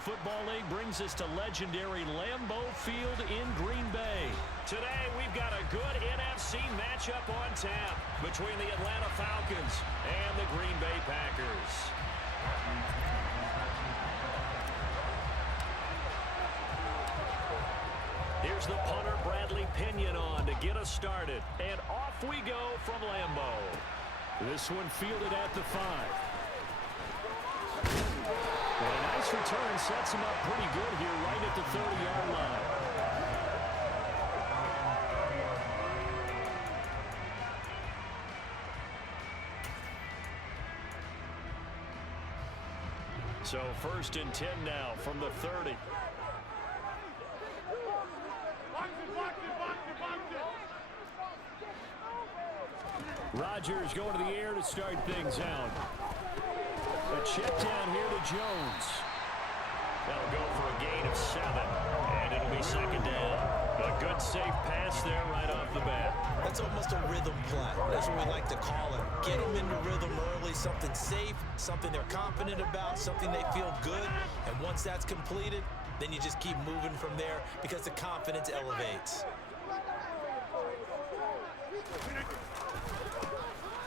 Football League brings us to legendary Lambeau Field in Green Bay. Today, we've got a good NFC matchup on tap between the Atlanta Falcons and the Green Bay Packers. Here's the punter, Bradley Pinion, on to get us started. And off we go from Lambeau. This one fielded at the 5. Well, a nice return sets him up pretty good here right at the 30-yard line. So 1st and 10 now from the 30. Rodgers going to the air to start things out. A check down here to Jones. That'll go for a gain of 7, and it'll be 2nd down. A good safe pass there right off the bat. That's almost a rhythm play. That's what we like to call it. Get them into rhythm early, something safe, something they're confident about, something they feel good. And once that's completed, then you just keep moving from there because the confidence elevates.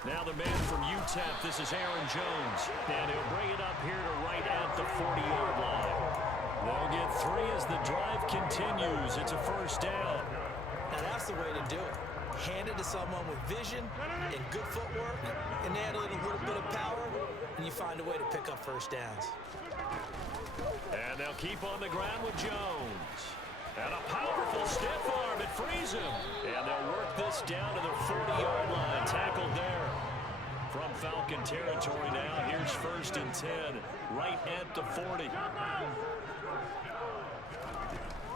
Now the man from UTEP, this is Aaron Jones. And he'll bring it up here to right at the 40-yard line. They'll get 3 as the drive continues. It's a 1st down. Now that's the way to do it. Hand it to someone with vision and good footwork, and add a little bit of power, and you find a way to pick up 1st downs. And they'll keep on the ground with Jones. And a powerful stiff arm. It frees him. And they'll work this down to the 40-yard line. Tackled there. From Falcon territory now. Here's 1st and 10. Right at the 40.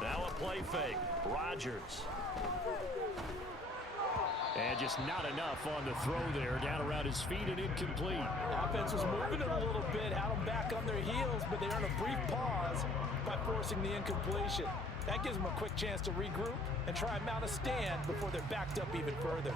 Now a play fake. Rodgers. And just not enough on the throw there. Down around his feet and incomplete. Offense was moving it a little bit, had them back on their heels, but they earned a brief pause by forcing the incompletion. That gives them a quick chance to regroup and try and mount a stand before they're backed up even further.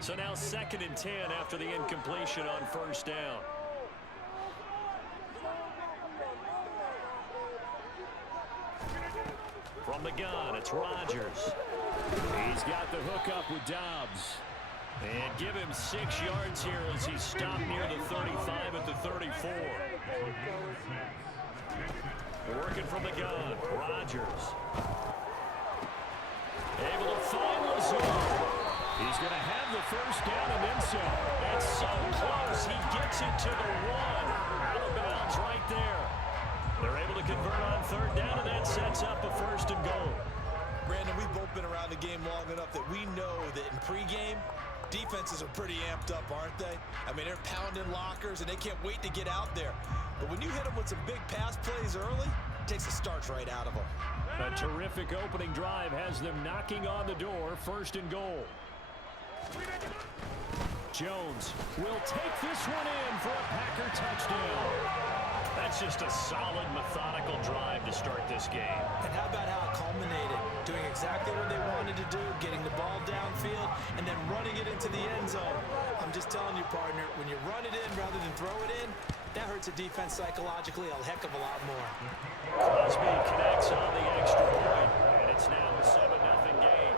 So now 2nd and 10 after the incompletion on 1st down. From the gun, it's Rodgers. He's got the hook up with Dobbs. And give him 6 yards here as he's stopped near the 35 at the 34. Working from the gun, Rodgers. Able to find Lazard. He's going to have the 1st down and then some. That's so close. He gets it to the 1. Out of bounds right there. They're able to convert on 3rd down, and that sets up a 1st and goal. Brandon, we've both been around the game long enough that we know that in pregame, defenses are pretty amped up, aren't they? I mean, they're pounding lockers, and they can't wait to get out there. But when you hit them with some big pass plays early, it takes the starch right out of them. A terrific opening drive has them knocking on the door. 1st and goal. Jones will take this one in for a Packer touchdown. That's just a solid, methodical drive to start this game. And how about how it culminated? Doing exactly what they wanted to do, getting the ball downfield, and then running it into the end zone. I'm just telling you, partner, when you run it in rather than throw it in, that hurts a defense psychologically a heck of a lot more. Crosby connects on the extra point, and it's now a 7-0 game.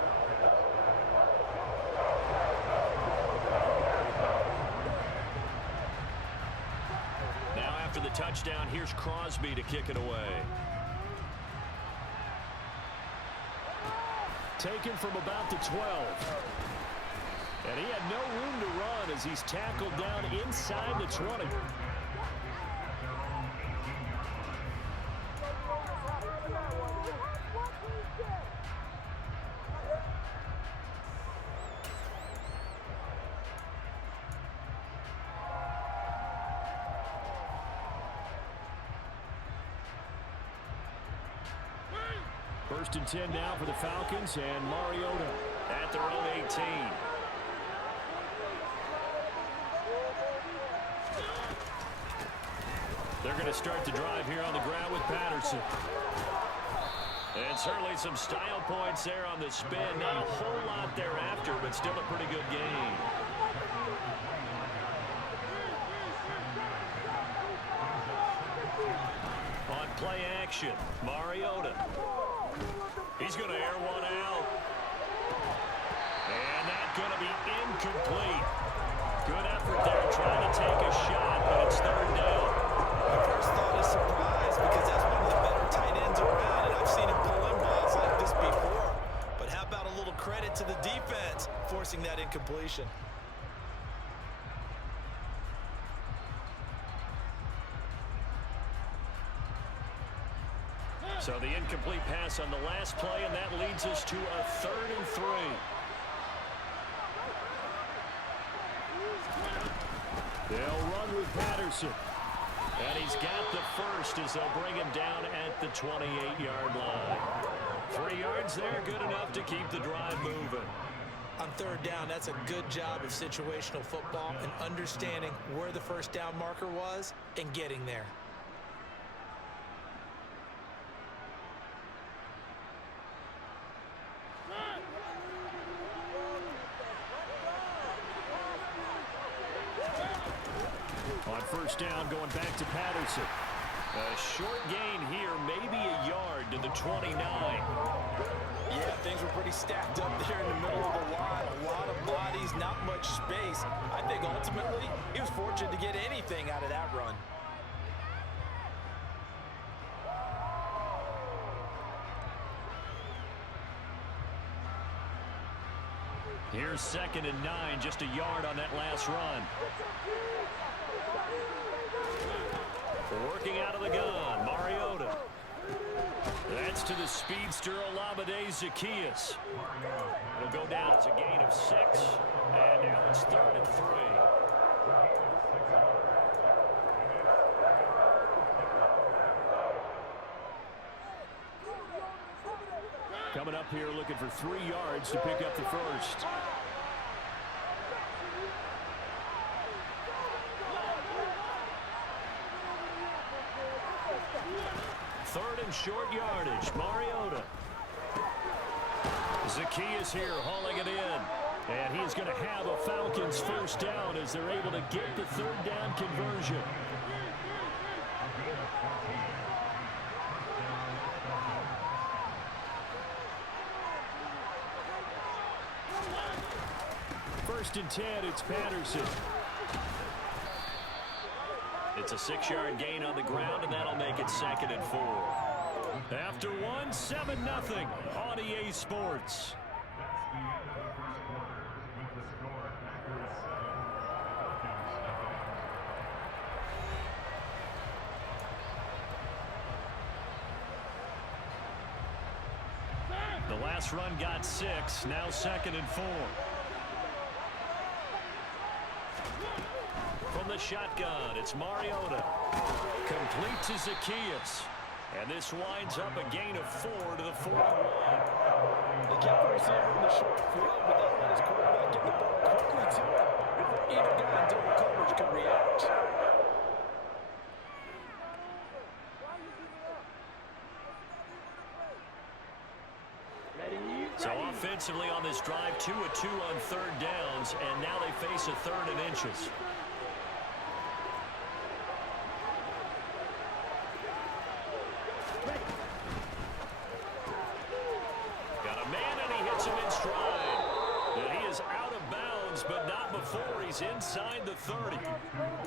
After the touchdown, here's Crosby to kick it away. Taken from about the 12. And he had no room to run as he's tackled down inside the 20. First and 10 now for the Falcons, and Mariota at their own 18. They're going to start the drive here on the ground with Patterson. And certainly some style points there on the spin. Not a whole lot thereafter, but still a pretty good game. On play action, Mariota. He's going to air one out. And that's going to be incomplete. Good effort there trying to take a shot, but it's third down. My first thought is surprise because that's one of the better tight ends around, and I've seen him pull in balls like this before. But how about a little credit to the defense forcing that incompletion? So the incomplete pass on the last play, and that leads us to a 3rd and 3. They'll run with Patterson. And he's got the first as they'll bring him down at the 28-yard line. 3 yards there, good enough to keep the drive moving. On third down, that's a good job of situational football and understanding where the first down marker was and getting there. On first down, going back to Patterson. A short gain here, maybe a yard to the 29. Yeah, things were pretty stacked up there in the middle of the line. A lot of bodies, not much space. I think ultimately he was fortunate to get anything out of that run. Here's 2nd and 9, just a yard on that last run. Working out of the gun, Mariota. That's to the speedster, Olamide Zaccheaus. It'll go down as a gain of 6, and now it's 3rd and 3. Coming up here looking for 3 yards to pick up the first. Third and short yardage, Mariota. Zaccheaus here hauling it in. And he's going to have a Falcons first down as they're able to get the 3rd down conversion. First and 10, it's Patterson. It's a 6-yard gain on the ground, and that'll make it 2nd and 4. After one, 7-0 on EA Sports. The last run got 6, now 2nd and 4. From the shotgun, it's Mariota. Complete to Zaccheaus. And this winds up a gain of 4 to the 41. They kept the receiver in the short field, but that let his quarterback get the ball quickly to it before either guy in double coverage could react. So offensively on this drive, 2 of 2 on 3rd downs, and now they face a 3rd and inches. Got a man, and he hits him in stride. And he is out of bounds, but not before he's inside the 30.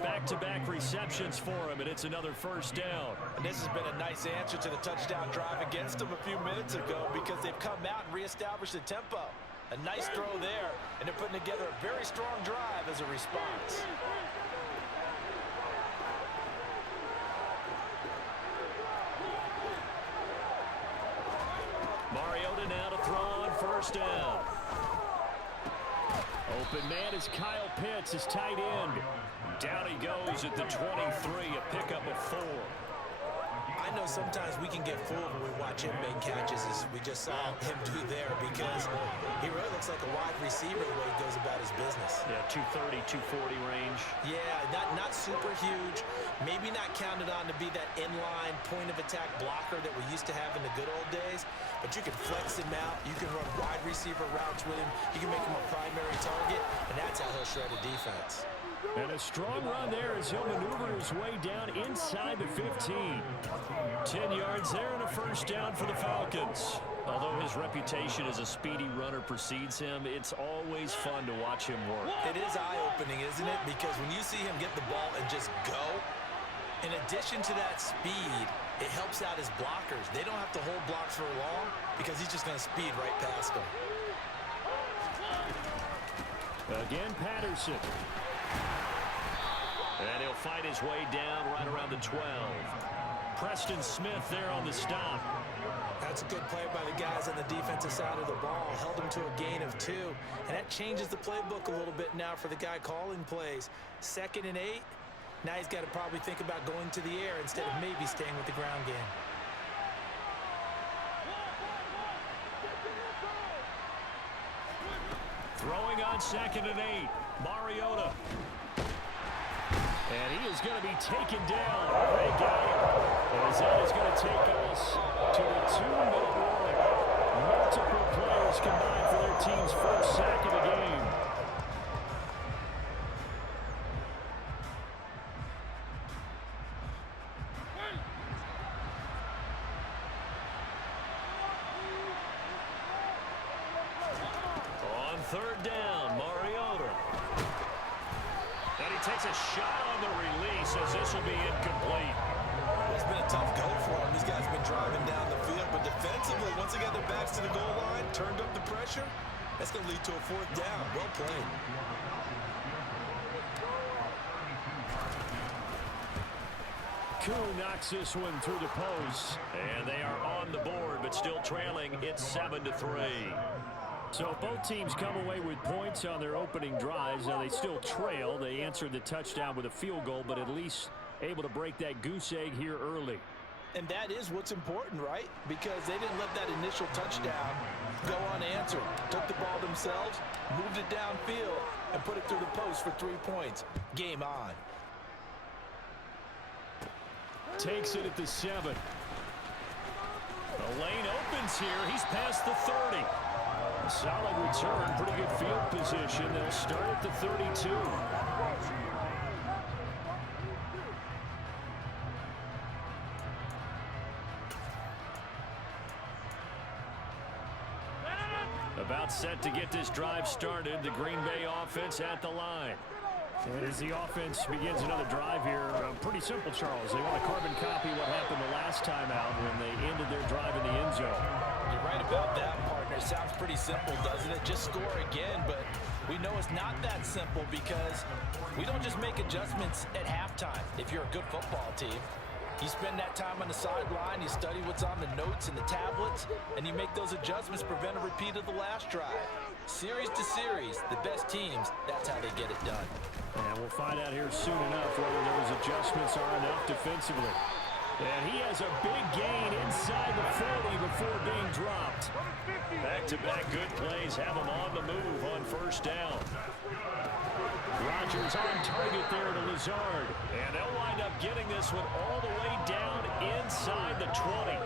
Back-to-back receptions for him, and it's another first down. And this has been a nice answer to the touchdown drive against them a few minutes ago because they've come out and reestablished the tempo. A nice throw there, and they're putting together a very strong drive as a response. Mariota now to throw on first down. Open man is Kyle Pitts, his tight end. Down he goes at the 23, a pickup of 4. I I know sometimes we can get fooled when we watch him make catches, as we just saw him do there, because he really looks like a wide receiver the way he goes about his business. Yeah, 230, 240 range. Yeah, not super huge. Maybe not counted on to be that inline point-of-attack blocker that we used to have in the good old days, but you can flex him out. You can run wide receiver routes with him. You can make him a primary target, and that's how he'll shred a defense. And a strong run there as he'll maneuver his way down inside the 15. 10 yards there and a first down for the Falcons. Although his reputation as a speedy runner precedes him, it's always fun to watch him work. It is eye-opening, isn't it? Because when you see him get the ball and just go, in addition to that speed, it helps out his blockers. They don't have to hold blocks for long because he's just going to speed right past them. Again, Patterson. And he'll fight his way down right around the 12. Preston Smith there on the stop. That's a good play by the guys on the defensive side of the ball. Held him to a gain of 2. And that changes the playbook a little bit now for the guy calling plays. 2nd and 8. Now he's got to probably think about going to the air instead of maybe staying with the ground game. Throwing on 2nd and 8. Mariota. And he is going to be taken down. They got him. As that is going to take us to the 2-minute warning. Multiple players combined for their team's first sack of the game. On 3rd down, Mariota. And he takes a shot on the release as this will be incomplete. It's been a tough go for him. These guys have been driving down the field, but defensively, once they got their backs to the goal line, turned up the pressure, that's going to lead to a 4th down. Well played. Koo knocks this one through the post. And they are on the board, but still trailing. It's 7-3. So both teams come away with points on their opening drives. Now they still trail. They answered the touchdown with a field goal, but at least able to break that goose egg here early. And that is what's important, right? Because they didn't let that initial touchdown go unanswered. Took the ball themselves, moved it downfield, and put it through the post for 3 points. Game on. Takes it at the 7. The lane opens here. He's past the 30. Solid return, pretty good field position. They'll start at the 32. About set to get this drive started. The Green Bay offense at the line. And as the offense begins another drive here, pretty simple, Charles. They want to carbon copy what happened the last time out when they ended their drive in the end zone. You're right about that, partner. Sounds pretty simple, doesn't it? Just score again, but we know it's not that simple because we don't just make adjustments at halftime if you're a good football team. You spend that time on the sideline, you study what's on the notes and the tablets, and you make those adjustments, prevent a repeat of the last drive. Series to series, the best teams, that's how they get it done. And we'll find out here soon enough whether those adjustments are enough defensively. And he has a big gain inside the 40 before being dropped. Back-to-back good plays have him on the move on 1st down. Rodgers on target there to Lazard. And they'll wind up getting this one all the way down inside the 20.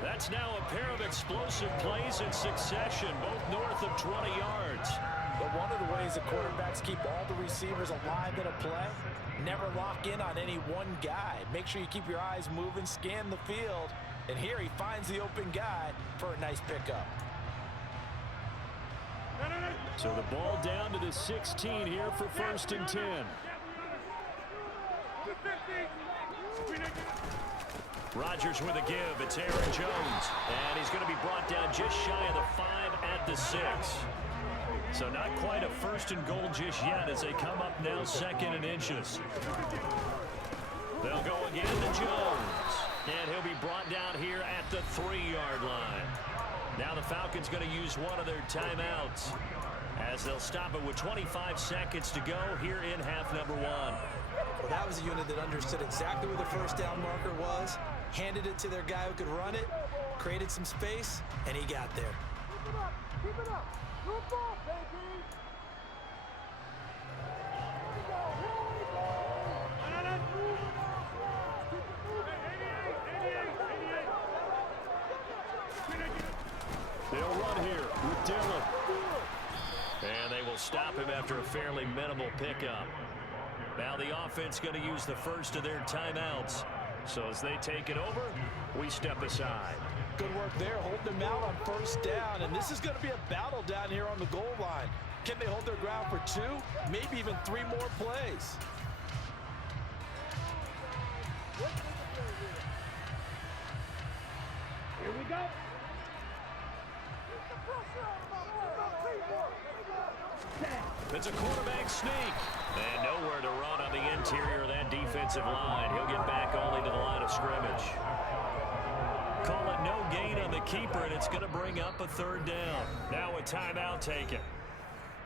That's now a pair of explosive plays in succession, both north of 20 yards. But one of the ways the quarterbacks keep all the receivers alive in a play, never lock in on any one guy. Make sure you keep your eyes moving, scan the field. And here he finds the open guy for a nice pickup. So the ball down to the 16 here for 1st and 10. Rodgers with a give. It's Aaron Jones. And he's going to be brought down just shy of the 5 at the 6. So not quite a 1st and goal just yet as they come up now 2nd and inches. They'll go again to Jones. And he'll be brought down here at the 3-yard line. Now the Falcons going to use one of their timeouts as they'll stop it with 25 seconds to go here in half number 1. Well, that was a unit that understood exactly where the 1st down marker was, handed it to their guy who could run it, created some space, and he got there. Keep it up. Keep it up. Good ball, baby. They'll run here with Dillon. And they will stop him after a fairly minimal pickup. Now the offense going to use the first of their timeouts. So as they take it over, we step aside. Good work there, holding them out on first down. And this is going to be a battle down here on the goal line. Can they hold their ground for 2, maybe even 3 more plays? Here we go. It's a quarterback sneak. And nowhere to run on the interior of that defensive line. He'll get back only to the line of scrimmage. Call it no gain on the keeper, and it's going to bring up a 3rd down. Now a timeout taken.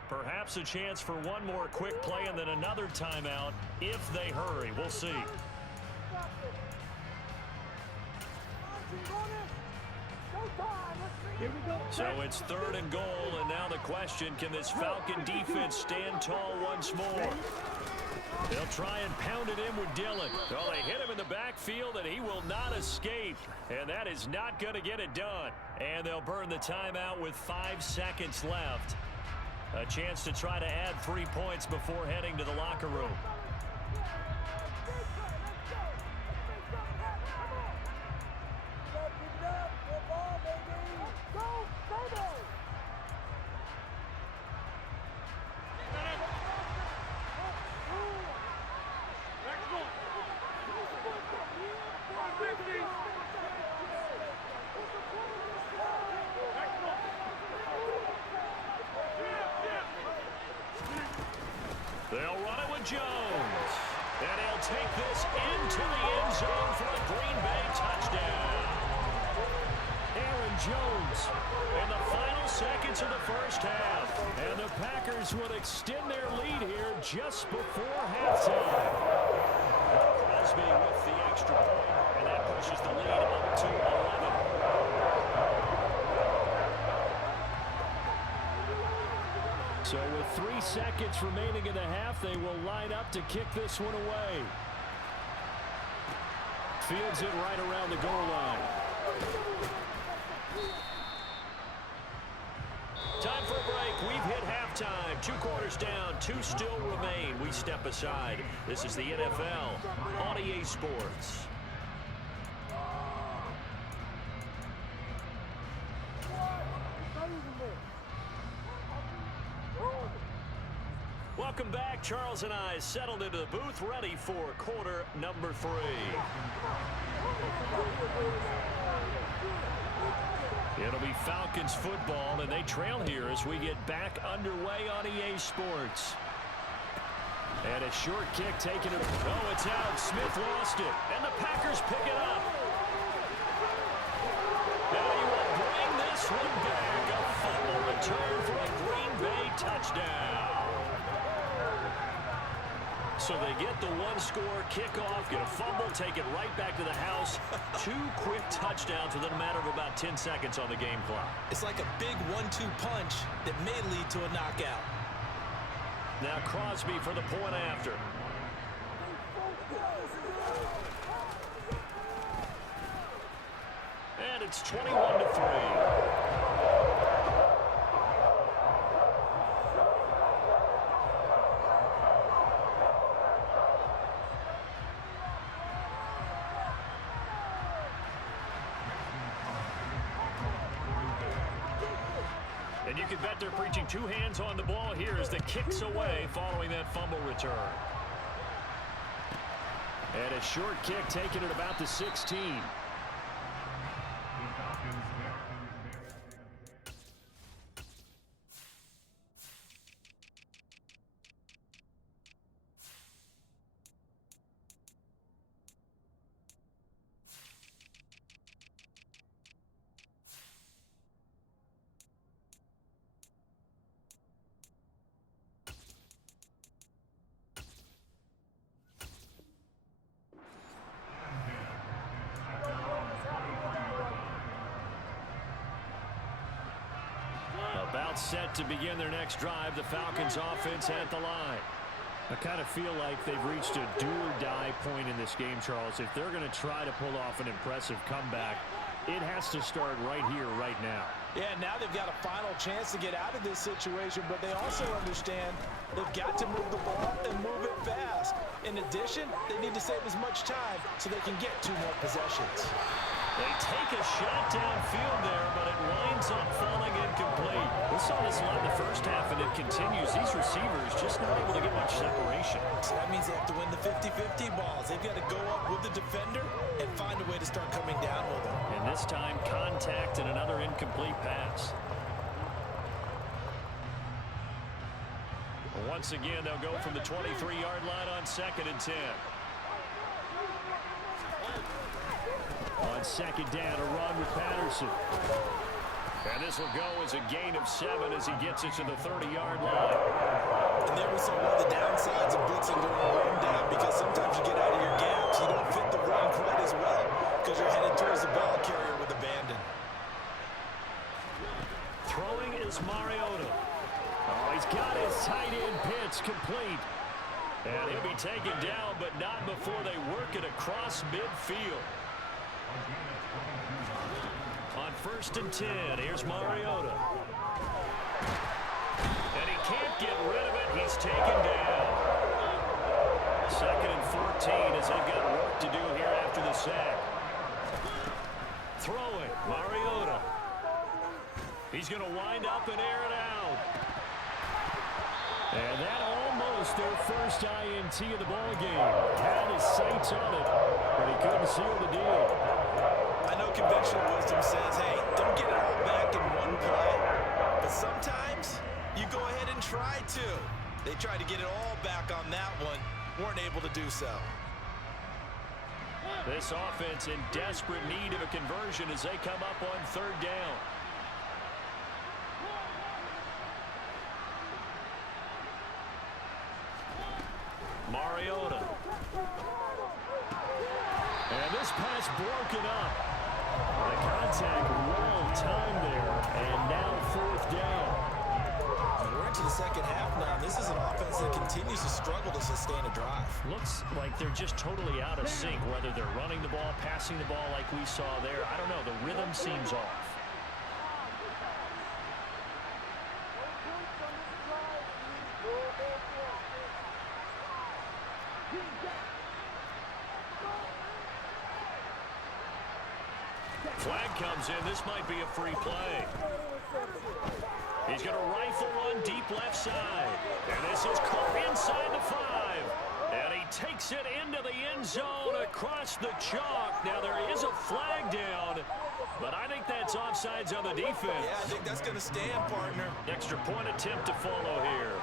Perhaps a chance for one more quick play and then another timeout if they hurry. We'll see. So it's 3rd and goal, and now the question, can this Falcon defense stand tall once more? They'll try and pound it in with Dillon. Well, they hit him in the backfield, and he will not escape. And that is not going to get it done. And they'll burn the timeout with 5 seconds left. A chance to try to add 3 points before heading to the locker room. They'll run it with Jones. And he'll take this into the end zone for a Green Bay touchdown. Aaron Jones in the final seconds of the first half. And the Packers would extend their lead here just before halftime. Crosby with the extra point, and that pushes the lead up to 11. So with 3 seconds remaining in the half, they will line up to kick this one away. Fields it right around the goal line. Time for a break. We've hit halftime. 2 quarters down, 2 still remain. We step aside. This is the NFL on EA Sports. Welcome back. Charles and I settled into the booth, ready for quarter number 3. It'll be Falcons football, and they trail here as we get back underway on EA Sports. And a short kick taken. Oh, it's out. Smith lost it, and the Packers pick it up. Now you will bring this one back. A fumble return for a Green Bay touchdown. So they get the 1-score kickoff, get a fumble, take it right back to the house. 2 quick touchdowns within a matter of about 10 seconds on the game clock. It's like a big 1-2 punch that may lead to a knockout. Now Crosby for the point after. And it's 21-3. And you can bet they're preaching 2 hands on the ball here as the kick's away following that fumble return. And a short kick taken at about the 16. set to begin their next drive. The Falcons offense at the line. I kind of feel like they've reached a do-or-die point in this game, Charles. If they're going to try to pull off an impressive comeback, it has to start right here, right now. Yeah, now they've got a final chance to get out of this situation, but they also understand they've got to move the ball and move it fast. In addition, they need to save as much time so they can get 2 more possessions. They take a shot downfield there, but it winds up falling incomplete. We saw this a lot in the first half, and it continues. These receivers just not able to get much separation. So that means they have to win the 50-50 balls. They've got to go up with the defender and find a way to start coming down with them. And this time, contact and another incomplete pass. Once again, they'll go from the 23-yard line on 2nd and 10. On 2nd down, a run with Patterson. And this will go as a gain of 7 as he gets it to the 30-yard line. And there we saw one of the downsides of blitzing during a run down, because sometimes you get out of your gaps. You don't fit the run quite as well because you're headed towards the ball carrier with abandon. Throwing is Mariota. Oh, he's got his tight end pitch complete. And he'll be taken down, but not before they work it across midfield. On 1st and 10, here's Mariota. And he can't get rid of it. He's taken down. 2nd and 14 as they've got work to do here after the sack. Throwing, Mariota. He's going to wind up and air it out. And that almost their first INT of the ballgame. Had his sights on it, but he couldn't seal the deal. I know conventional wisdom says, hey, don't get it all back in one play. But sometimes you go ahead and try to. They tried to get it all back on that one. Weren't able to do so. This offense in desperate need of a conversion as they come up on 3rd down. Mariota. And this pass broken up. The contact well timed there, and now 4th down. We're into the 2nd half now. This is an offense that continues to struggle to sustain a drive. Looks like they're just totally out of sync, whether they're running the ball, passing the ball like we saw there. I don't know. The rhythm seems off. Flag comes in. This might be a free play. He's going to rifle one deep left side. And this is caught inside the 5. And he takes it into the end zone across the chalk. Now there is a flag down, but I think that's offsides on the defense. Yeah, I think that's going to stand, partner. Extra point attempt to follow here.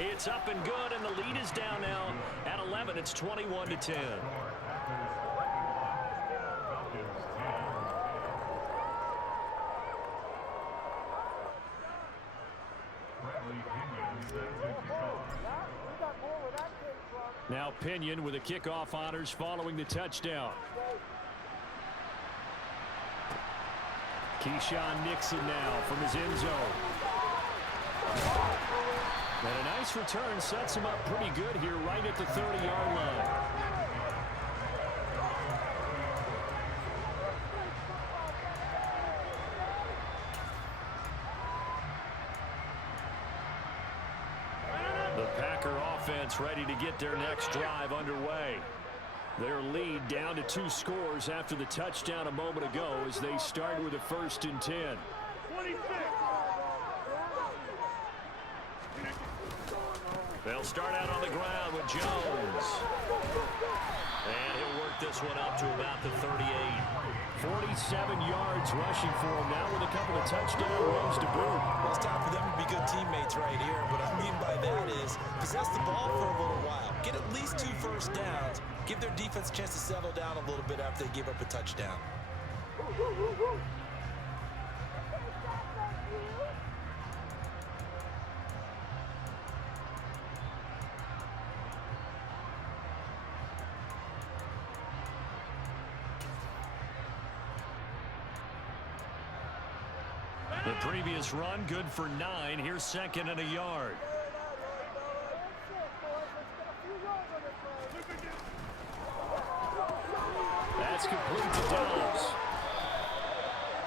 It's up and good, and the lead is down now at 11. It's 21-10. Now Pinion with the kickoff honors following the touchdown. Keyshawn Nixon now from his end zone. And a nice return sets him up pretty good here right at the 30-yard line. The Packer offense ready to get their next drive underway. Their lead down to 2 scores after the touchdown a moment ago as they start with a 1st and 10. 26. They'll start out on the ground with Jones. And he'll work this one up to about the 38. 47 yards rushing for him now with a couple of touchdown runs to boot. Well, it's time for them to be good teammates right here. What I mean by that is possess the ball for a little while. Get at least 2 first downs. Give their defense a chance to settle down a little bit after they give up a touchdown. The previous run, good for 9. Here's 2nd and a yard. That's complete to Dobbs.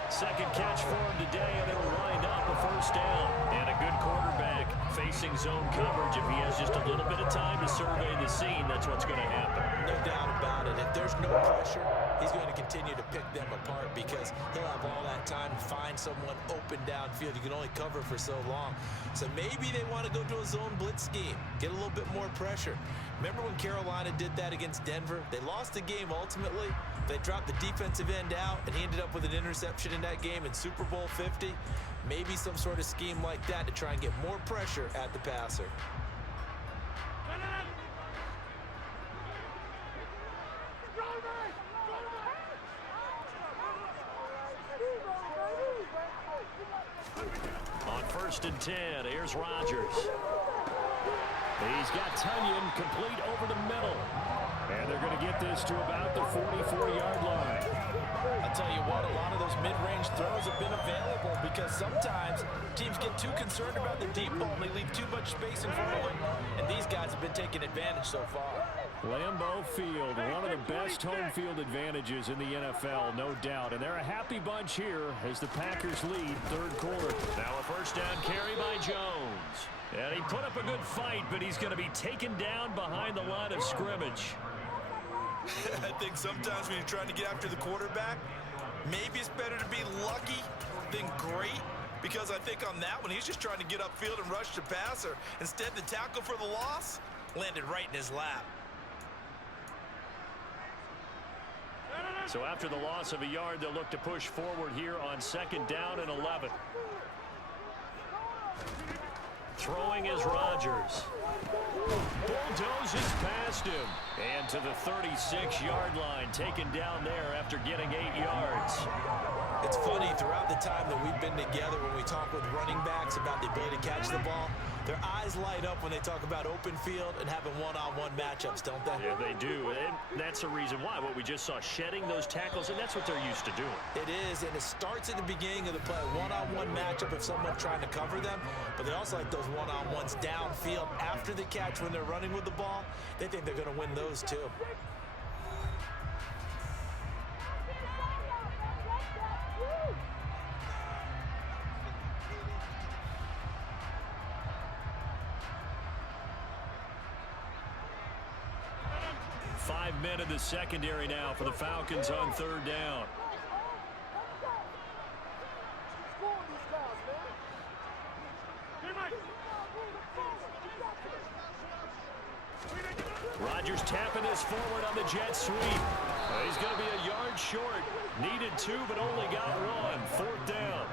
Second catch for him today, and it'll wind up a first down. And a good quarterback facing zone coverage. If he has just a little bit of time to survey the scene, that's what's going to happen. No doubt about it. If there's no pressure, he's going to continue to pick them apart because he'll have all that time to find someone open downfield. You can only cover for so long. So maybe they want to go to a zone blitz scheme, get a little bit more pressure. Remember when Carolina did that against Denver? They lost the game ultimately. They dropped the defensive end out, and he ended up with an interception in that game in Super Bowl 50. Maybe some sort of scheme like that to try and get more pressure at the passer. On 1st and 10, here's Rodgers. He's got Tunyon complete over the middle. And they're going to get this to about the 44-yard line. I'll tell you what, a lot of those mid-range throws have been available because sometimes teams get too concerned about the deep ball and they leave too much space in front of them. And these guys have been taking advantage so far. Lambeau Field, one of the best home field advantages in the NFL, no doubt. And they're a happy bunch here as the Packers lead 3rd quarter. Now a first down carry by Jones. And he put up a good fight, but he's going to be taken down behind the line of scrimmage. I think sometimes when you're trying to get after the quarterback, maybe it's better to be lucky than great. Because I think on that one, he's just trying to get upfield and rush the passer. Instead, the tackle for the loss landed right in his lap. So after the loss of a yard, they'll look to push forward here on 2nd down and 11. Throwing is Rodgers. Bulldozes past him. And to the 36-yard line, taken down there after getting 8 yards. It's funny, throughout the time that we've been together, when we talk with running backs about the ability to catch the ball, their eyes light up when they talk about open field and having one-on-one matchups, don't they? Yeah, they do. And that's the reason why. What we just saw, shedding those tackles, and that's what they're used to doing. It is, and it starts at the beginning of the play. One-on-one matchup if someone's trying to cover them, but they also like those one-on-ones downfield after the catch when they're running with the ball. They think they're going to win those too. Five men in the secondary now for the Falcons on 3rd down. Rodgers tapping this forward on the jet sweep. He's going to be a yard short. Needed 2, but only got 1. 4th down.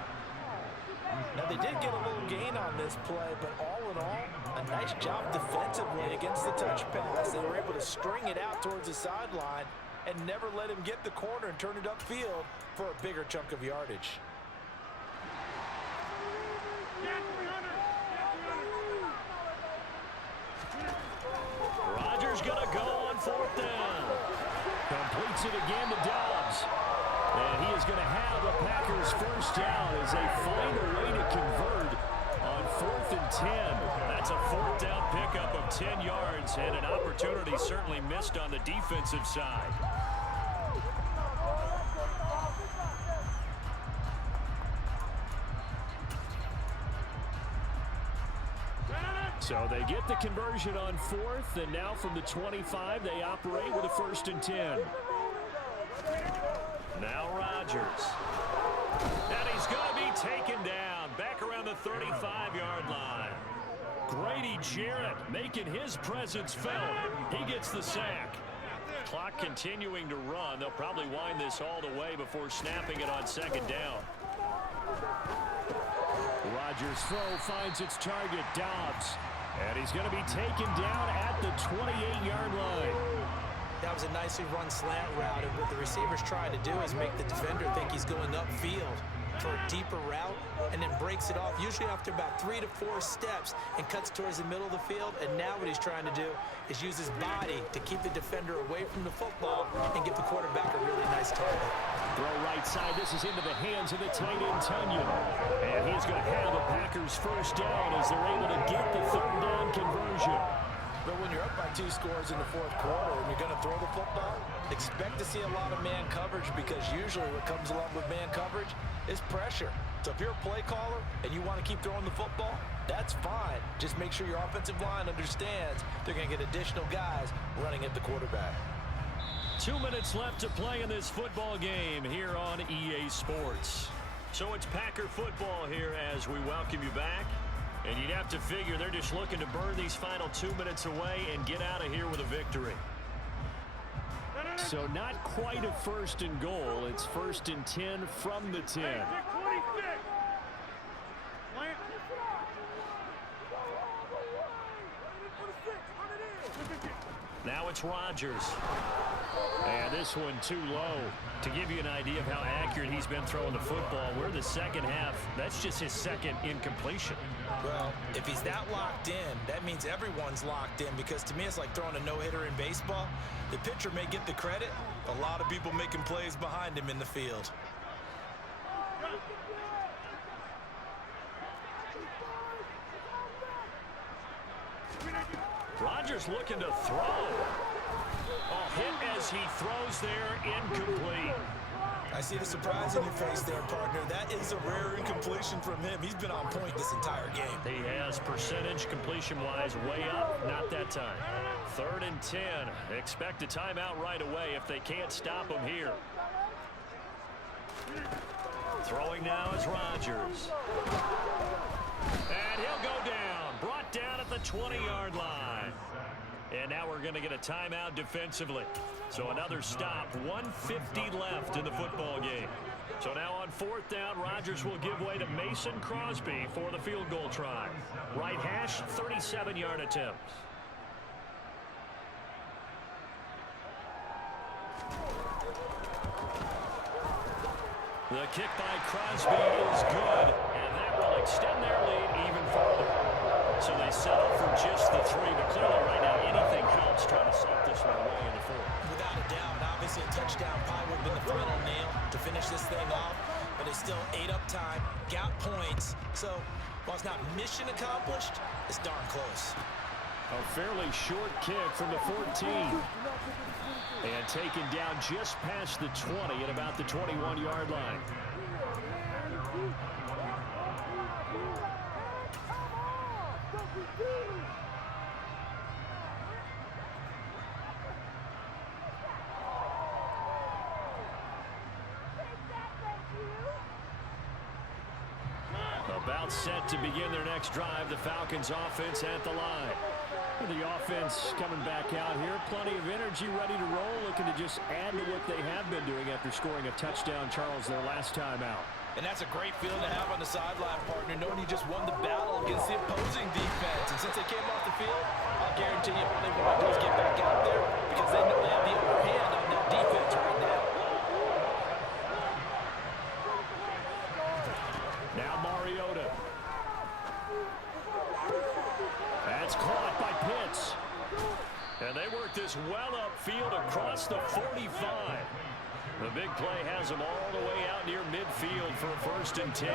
Now, they did get a little gain on this play, but all in all, a nice job defensively against the touch pass. They were able to string it out towards the sideline and never let him get the corner and turn it upfield for a bigger chunk of yardage. Rodgers going to go on 4th down. Completes it again to Dobbs. And he is going to have a Packers first down as they find a way to convert on 4th and 10. That's a 4th down pickup of 10 yards and an opportunity certainly missed on the defensive side. So they get the conversion on 4th, and now from the 25, they operate with a 1st and 10. Now Rodgers. And he's going to be taken down back around the 35-yard line. Grady Jarrett making his presence felt. He gets the sack. Clock continuing to run. They'll probably wind this all the way before snapping it on 2nd down. Rodgers' throw finds its target, Dobbs. And he's going to be taken down at the 28-yard line. That was a nicely run slant route, and what the receiver's trying to do is make the defender think he's going upfield for a deeper route, and then breaks it off, usually after about 3 to 4 steps, and cuts towards the middle of the field. And now what he's trying to do is use his body to keep the defender away from the football and give the quarterback a really nice target. Throw right side. This is into the hands of the tight end, Tunyon. And he's going to have a Packers first down as they're able to get the third down conversion. But when you're up by 2 scores in the fourth quarter and you're going to throw the football, expect to see a lot of man coverage, because usually what comes along with man coverage is pressure. So if you're a play caller and you want to keep throwing the football, that's fine. Just make sure your offensive line understands they're going to get additional guys running at the quarterback. 2 minutes left to play in this football game here on EA Sports. So it's Packer football here as we welcome you back. And you'd have to figure they're just looking to burn these final 2 minutes away and get out of here with a victory. So not quite a first and goal. It's 1st and 10 from the 10. Now it's Rodgers. And this one too low. To give you an idea of how accurate he's been throwing the football, we're in the second half. That's just his second incompletion. Well, if he's that locked in, that means everyone's locked in, because to me it's like throwing a no-hitter in baseball. The pitcher may get the credit, a lot of people making plays behind him in the field. Rodgers looking to throw. Hit as he throws there, incomplete. I see the surprise in your face there, partner. That is a rare incompletion from him. He's been on point this entire game. He has percentage completion-wise way up, not that time. 3rd and 10. Expect a timeout right away if they can't stop him here. Throwing now is Rodgers. And he'll go down. Brought down at the 20-yard line. And now we're going to get a timeout defensively. So another stop, 1:50 left in the football game. So now on 4th down, Rodgers will give way to Mason Crosby for the field goal try. Right hash, 37-yard attempt. The kick by Crosby is good, and that will extend their lead even further. So they settle for just the 3, but clearly right now anything helps trying to salt this one away in the 4th. Without a doubt, obviously a touchdown probably would have been the final nail to finish this thing off, but it's still ate up time, got points. So while it's not mission accomplished, it's darn close. A fairly short kick from the 14. And taken down just past the 20 at about the 21-yard line. About set to begin their next drive, the Falcons offense at the line. The offense coming back out here, plenty of energy, ready to roll, looking to just add to what they have been doing after scoring a touchdown, Charles, their last time out. And that's a great feeling to have on the sideline, partner, knowing you just won the battle against the opposing defense. And since they came off the field, I'll guarantee you all they want to do is get back out there, because they know they have the upper hand on that defense right now. Now Mariota. That's caught by Pitts. And they work this well upfield across the 45. The big play has them all the way out near midfield for a 1st and 10.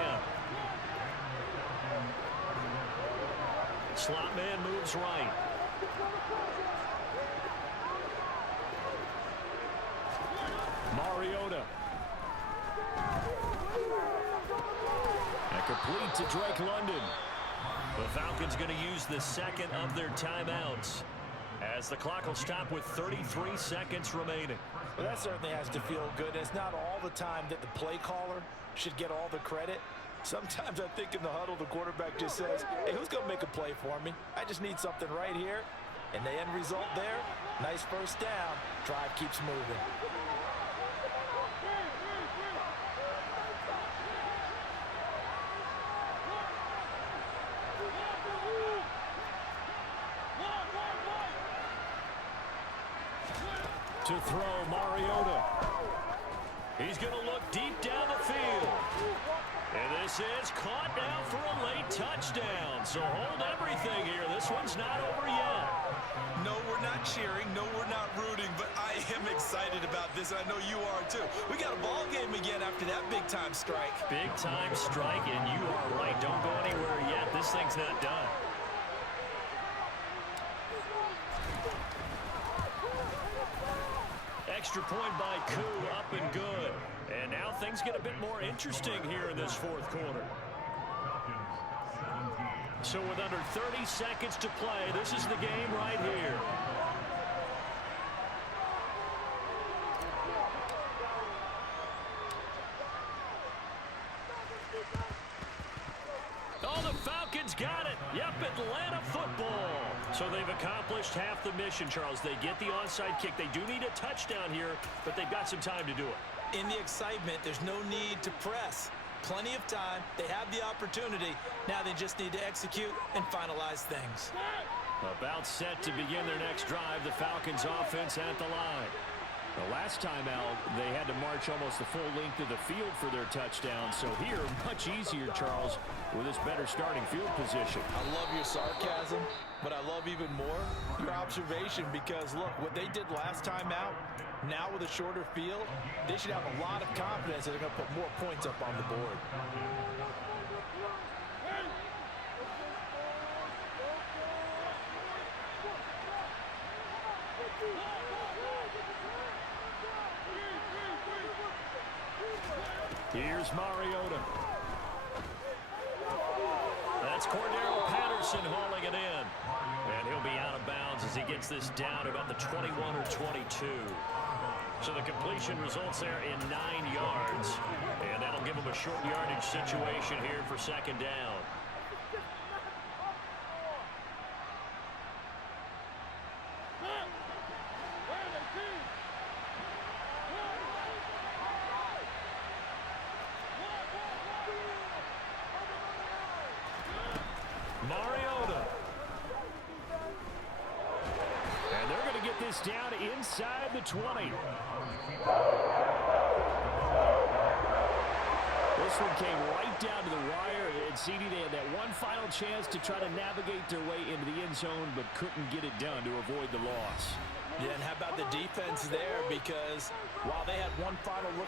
Slot man moves right. Mariota. And complete to Drake London. The Falcons going to use the second of their timeouts as the clock will stop with 33 seconds remaining. Well, that certainly has to feel good. It's not all the time that the play caller should get all the credit. Sometimes I think in the huddle, the quarterback just says, hey, who's going to make a play for me? I just need something right here. And the end result there, nice 1st down. Drive keeps moving. To throw, Mariota. He's going to look deep down the field. And this is caught now for a late touchdown. So hold everything here. This one's not over yet. No, we're not cheering. No, we're not rooting. But I am excited about this. I know you are too. We got a ball game after that big-time strike. Big-time strike, and you are right. Don't go anywhere yet. This thing's not done. Extra point by Koo, up and good. And now things get a bit more interesting here in this fourth quarter. So with under 30 seconds to play, this is the game right here. Oh, the Falcons got it. Yep, Atlanta football. So they've accomplished half the mission, Charles. They get the onside kick. They do need a touchdown here, but they've got some time to do it. In the excitement, there's no need to press. Plenty of time. They have the opportunity. Now they just need to execute and finalize things. About set to begin their next drive. The Falcons offense at the line. The last time out, they had to march almost the full length of the field for their touchdown. So here, much easier, Charles, with this better starting field position. I love your sarcasm, but I love even more your observation because, look, what they did last time out, now with a shorter field, they should have a lot of confidence that they're going to put more points up on the board. Here's Mariota. That's Cordero Patterson hauling it in. And he'll be out of bounds as he gets this down about the 21 or 22. So the completion results there in 9 yards. And that'll give him a short yardage situation here for second down. Mariota. And they're going to get this down inside the 20. This one came right down to the wire, and CD, they had that one final chance to try to navigate their way into the end zone, but couldn't get it done to avoid the loss. Yeah, and how about the defense there? Because while they had one final look